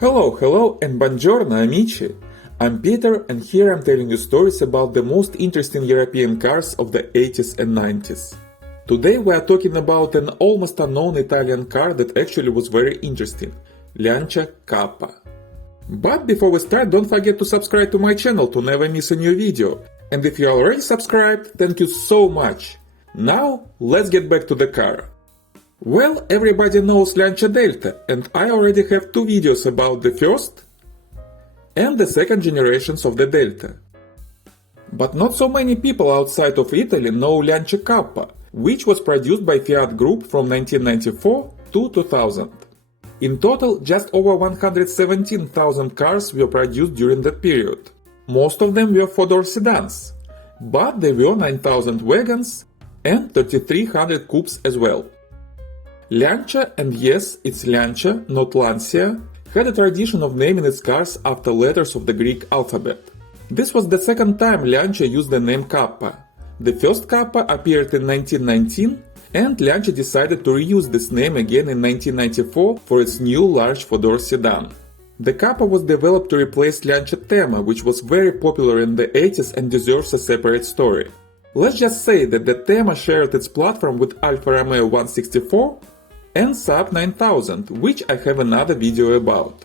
Hello and buongiorno amici! I'm Peter and here I'm telling you stories about the most interesting European cars of the 80s and 90s. Today we are talking about an almost unknown Italian car that actually was very interesting, Lancia Kappa. But before we start, don't forget to subscribe to my channel to never miss a new video. And if you are already subscribed, thank you so much! Now, let's get back to the car. Well, everybody knows Lancia Delta, and I already have two videos about the first and the second generations of the Delta. But not so many people outside of Italy know Lancia Kappa, which was produced by Fiat Group from 1994 to 2000. In total, just over 117,000 cars were produced during that period. Most of them were four-door sedans, but there were 9,000 wagons and 3,300 coupes as well. Lancia, and yes, it's Lancia, not Lancia, had a tradition of naming its cars after letters of the Greek alphabet. This was the second time Lancia used the name Kappa. The first Kappa appeared in 1919, and Lancia decided to reuse this name again in 1994 for its new large four-door sedan. The Kappa was developed to replace Lancia Thema, which was very popular in the 80s and deserves a separate story. Let's just say that the Thema shared its platform with Alfa Romeo 164 and Saab 9000, which I have another video about.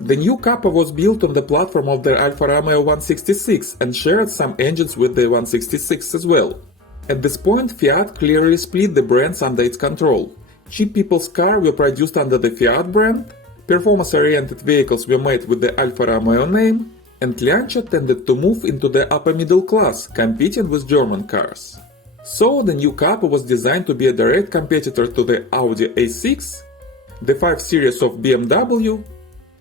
The new Kappa was built on the platform of the Alfa Romeo 166 and shared some engines with the 166 as well. At this point, Fiat clearly split the brands under its control. Cheap people's cars were produced under the Fiat brand, performance-oriented vehicles were made with the Alfa Romeo name, and Lancia tended to move into the upper middle class, competing with German cars. So the new Kappa was designed to be a direct competitor to the Audi A6, the 5 Series of BMW,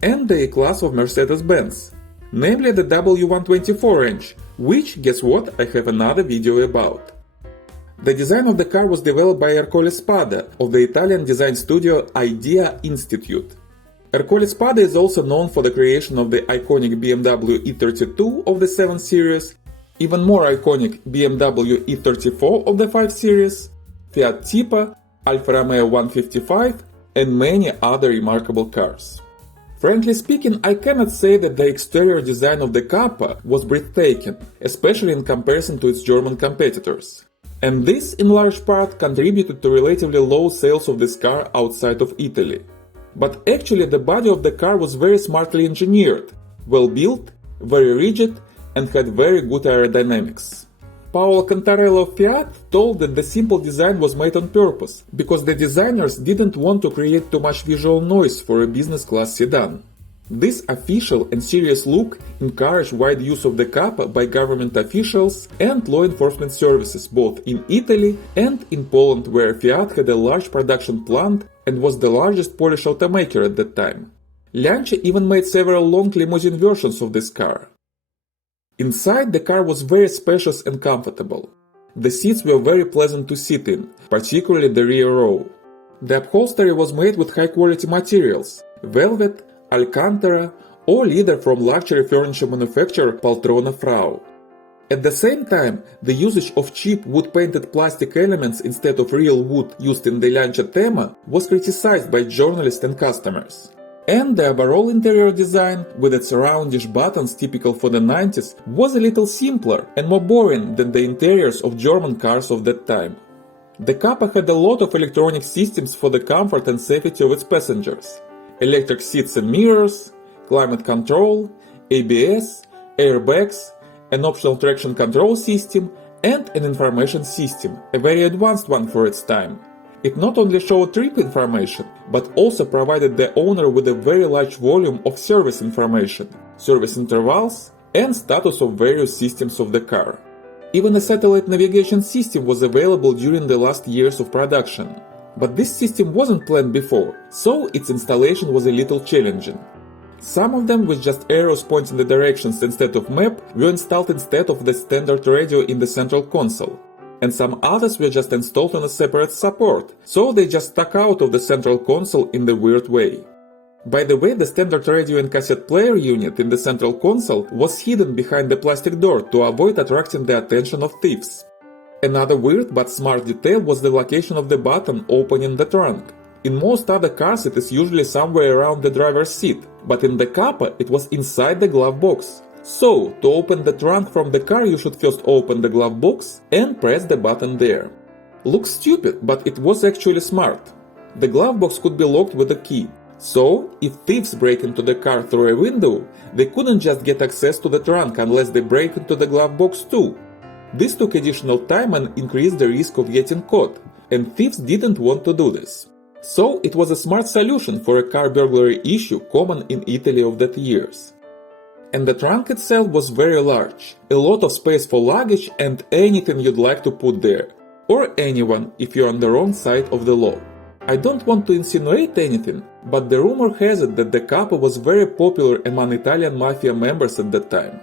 and the A-Class of Mercedes-Benz, namely the W124 range, which, guess what, I have another video about. The design of the car was developed by Ercole Spada of the Italian design studio Idea Institute. Ercole Spada is also known for the creation of the iconic BMW E32 of the 7 Series, even more iconic BMW E34 of the 5 Series, Fiat Tipo, Alfa Romeo 155, and many other remarkable cars. Frankly speaking, I cannot say that the exterior design of the Kappa was breathtaking, especially in comparison to its German competitors. And this, in large part, contributed to relatively low sales of this car outside of Italy. But actually the body of the car was very smartly engineered, well built, very rigid, and had very good aerodynamics. Paolo Cantarello of Fiat told that the simple design was made on purpose, because the designers didn't want to create too much visual noise for a business-class sedan. This official and serious look encouraged wide use of the Kappa by government officials and law enforcement services both in Italy and in Poland, where Fiat had a large production plant and was the largest Polish automaker at that time. Lancia even made several long limousine versions of this car. Inside, the car was very spacious and comfortable. The seats were very pleasant to sit in, particularly the rear row. The upholstery was made with high-quality materials, velvet, Alcantara, or leather from luxury furniture manufacturer Poltrona Frau. At the same time, the usage of cheap wood-painted plastic elements instead of real wood used in the Lancia Thema was criticized by journalists and customers. And the overall interior design, with its roundish buttons typical for the 90s, was a little simpler and more boring than the interiors of German cars of that time. The Kappa had a lot of electronic systems for the comfort and safety of its passengers. Electric seats and mirrors, climate control, ABS, airbags, an optional traction control system, and an information system, a very advanced one for its time. It not only showed trip information, but also provided the owner with a very large volume of service information, service intervals, and status of various systems of the car. Even a satellite navigation system was available during the last years of production. But this system wasn't planned before, so its installation was a little challenging. Some of them, with just arrows pointing the directions instead of map, were installed instead of the standard radio in the central console. And some others were just installed on a separate support, so they just stuck out of the central console in the weird way. By the way, the standard radio and cassette player unit in the central console was hidden behind the plastic door to avoid attracting the attention of thieves. Another weird but smart detail was the location of the button opening the trunk. In most other cars it is usually somewhere around the driver's seat, but in the Kappa it was inside the glove box. So, to open the trunk from the car you should first open the glove box and press the button there. Looks stupid, but it was actually smart. The glove box could be locked with a key. So, if thieves break into the car through a window, they couldn't just get access to the trunk unless they break into the glove box too. This took additional time and increased the risk of getting caught, and thieves didn't want to do this. So, it was a smart solution for a car burglary issue common in Italy of that years. And the trunk itself was very large, a lot of space for luggage and anything you'd like to put there, or anyone if you're on the wrong side of the law. I don't want to insinuate anything, but the rumor has it that the Kappa was very popular among Italian Mafia members at that time.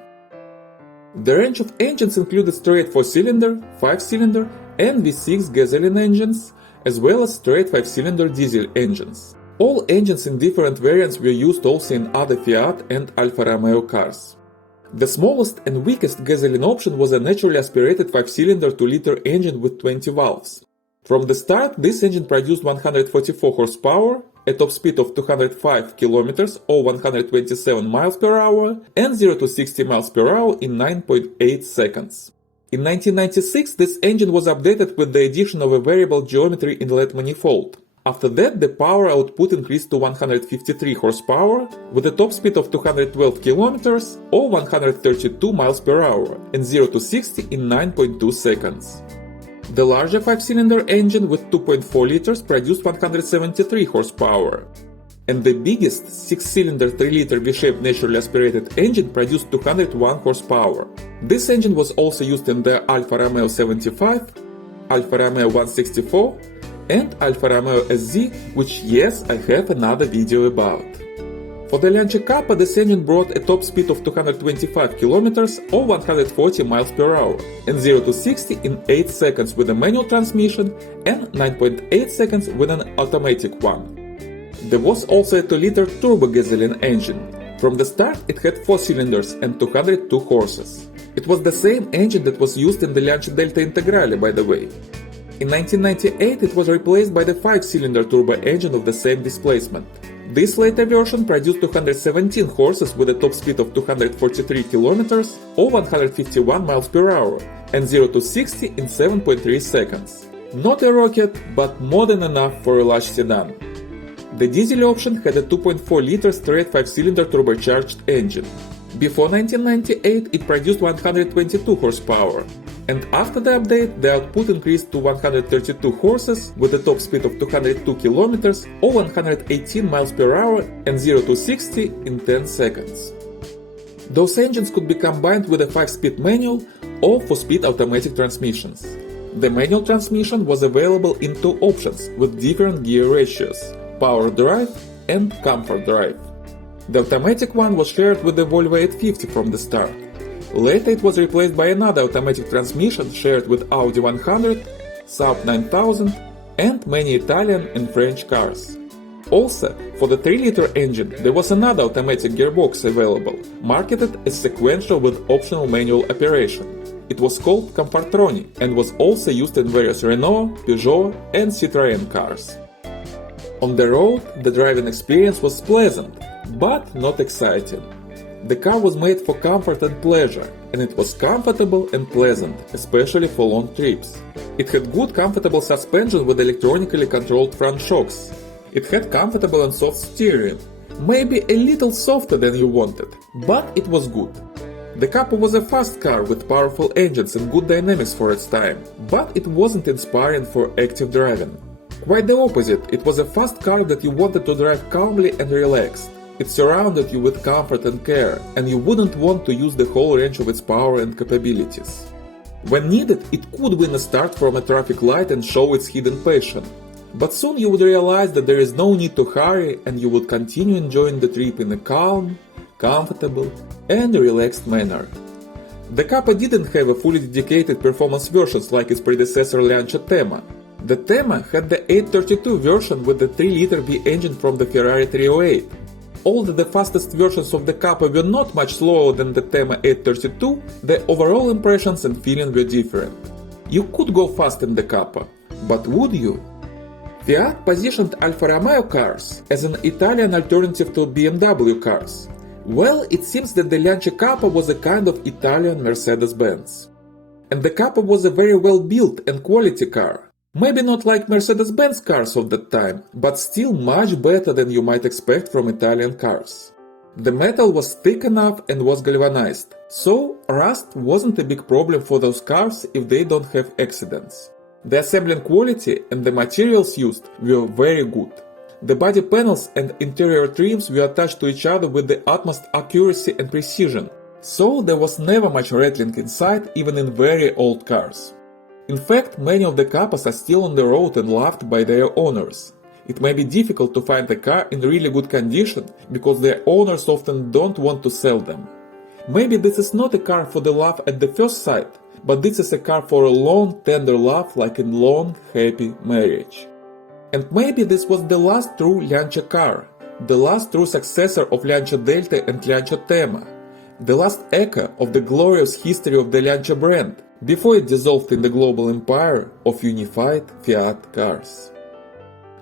The range of engines included straight 4-cylinder, 5-cylinder and V6 gasoline engines, as well as straight 5-cylinder diesel engines. All engines in different variants were used also in other Fiat and Alfa Romeo cars. The smallest and weakest gasoline option was a naturally aspirated 5-cylinder 2-liter engine with 20 valves. From the start, this engine produced 144 horsepower, a top speed of 205 km or 127 miles per hour, and 0 to 60 miles per hour in 9.8 seconds. In 1996, this engine was updated with the addition of a variable geometry inlet manifold. After that, the power output increased to 153 horsepower, with a top speed of 212 km or 132 miles per hour, and 0 to 60 in 9.2 seconds. The larger 5-cylinder engine with 2.4 liters produced 173 horsepower, and the biggest 6-cylinder 3-liter V-shaped naturally aspirated engine produced 201 horsepower. This engine was also used in the Alfa Romeo 75, Alfa Romeo 164, and Alfa Romeo SZ, which yes, I have another video about. For the Lancia Kappa, this engine brought a top speed of 225 km or 140 miles per hour, and 0 to 60 in 8 seconds with a manual transmission and 9.8 seconds with an automatic one. There was also a 2-liter turbo gasoline engine. From the start it had 4 cylinders and 202 horses. It was the same engine that was used in the Lancia Delta Integrale, by the way. In 1998 it was replaced by the 5-cylinder turbo engine of the same displacement. This later version produced 217 horses with a top speed of 243 km or 151 miles per hour and 0 to 60 in 7.3 seconds. Not a rocket, but more than enough for a large sedan. The diesel option had a 2.4-liter straight 5-cylinder turbocharged engine. Before 1998 it produced 122 horsepower, and after the update the output increased to 132 horses with a top speed of 202 km or 118 miles per hour and 0 to 60 in 10 seconds. Those engines could be combined with a 5-speed manual or 4-speed automatic transmissions. The manual transmission was available in 2 options with different gear ratios: power drive and comfort drive. The automatic one was shared with the Volvo 850 from the start. Later it was replaced by another automatic transmission shared with Audi 100, Saab 9000 and many Italian and French cars. Also, for the 3-liter engine there was another automatic gearbox available, marketed as sequential with optional manual operation. It was called Comfortroni and was also used in various Renault, Peugeot and Citroën cars. On the road, the driving experience was pleasant, but not exciting. The car was made for comfort and pleasure, and it was comfortable and pleasant, especially for long trips. It had good comfortable suspension with electronically controlled front shocks. It had comfortable and soft steering, maybe a little softer than you wanted, but it was good. The Kappa was a fast car with powerful engines and good dynamics for its time, but it wasn't inspiring for active driving. Quite the opposite, it was a fast car that you wanted to drive calmly and relaxed. It surrounded you with comfort and care, and you wouldn't want to use the whole range of its power and capabilities. When needed, it could win a start from a traffic light and show its hidden passion. But soon you would realize that there is no need to hurry and you would continue enjoying the trip in a calm, comfortable and relaxed manner. The Kappa didn't have a fully dedicated performance versions like its predecessor Lancia Thema. The Thema had the 832 version with the 3-liter V engine from the Ferrari 308. Although the fastest versions of the Kappa were not much slower than the Thema 832, the overall impressions and feeling were different. You could go fast in the Kappa, but would you? Fiat positioned Alfa Romeo cars as an Italian alternative to BMW cars. Well, it seems that the Lancia Kappa was a kind of Italian Mercedes-Benz. And the Kappa was a very well built and quality car. Maybe not like Mercedes-Benz cars of that time, but still much better than you might expect from Italian cars. The metal was thick enough and was galvanized, so rust wasn't a big problem for those cars if they don't have accidents. The assembling quality and the materials used were very good. The body panels and interior trims were attached to each other with the utmost accuracy and precision, so there was never much rattling inside even in very old cars. In fact, many of the Kappas are still on the road and loved by their owners. It may be difficult to find a car in really good condition because their owners often don't want to sell them. Maybe this is not a car for the love at the first sight, but this is a car for a long, tender love like in long, happy marriage. And maybe this was the last true Lancia car, the last true successor of Lancia Delta and Lancia Thema, the last echo of the glorious history of the Lancia brand, before it dissolved in the global empire of unified Fiat cars.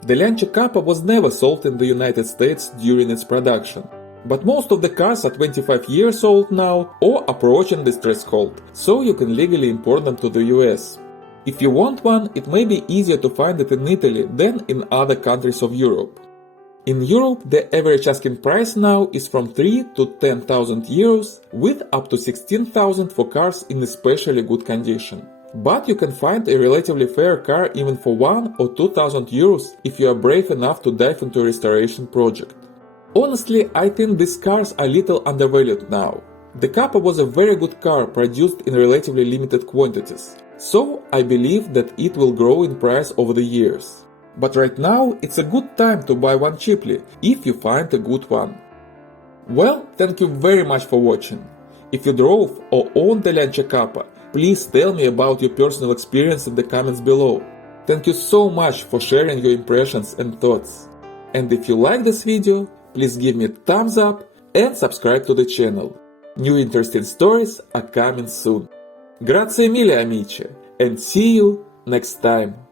The Lancia Kappa was never sold in the United States during its production, but most of the cars are 25 years old now or approaching this threshold, so you can legally import them to the US. If you want one, it may be easier to find it in Italy than in other countries of Europe. In Europe, the average asking price now is from 3 to 10,000 euros, with up to 16,000 for cars in especially good condition. But you can find a relatively fair car even for 1 or 2,000 euros if you are brave enough to dive into a restoration project. Honestly, I think these cars are little undervalued now. The Kappa was a very good car produced in relatively limited quantities, so I believe that it will grow in price over the years. But right now it's a good time to buy one cheaply, if you find a good one. Well, thank you very much for watching. If you drove or owned the Lancia Kappa, please tell me about your personal experience in the comments below. Thank you so much for sharing your impressions and thoughts. And if you like this video, please give me a thumbs up and subscribe to the channel. New interesting stories are coming soon. Grazie mille amici, and see you next time.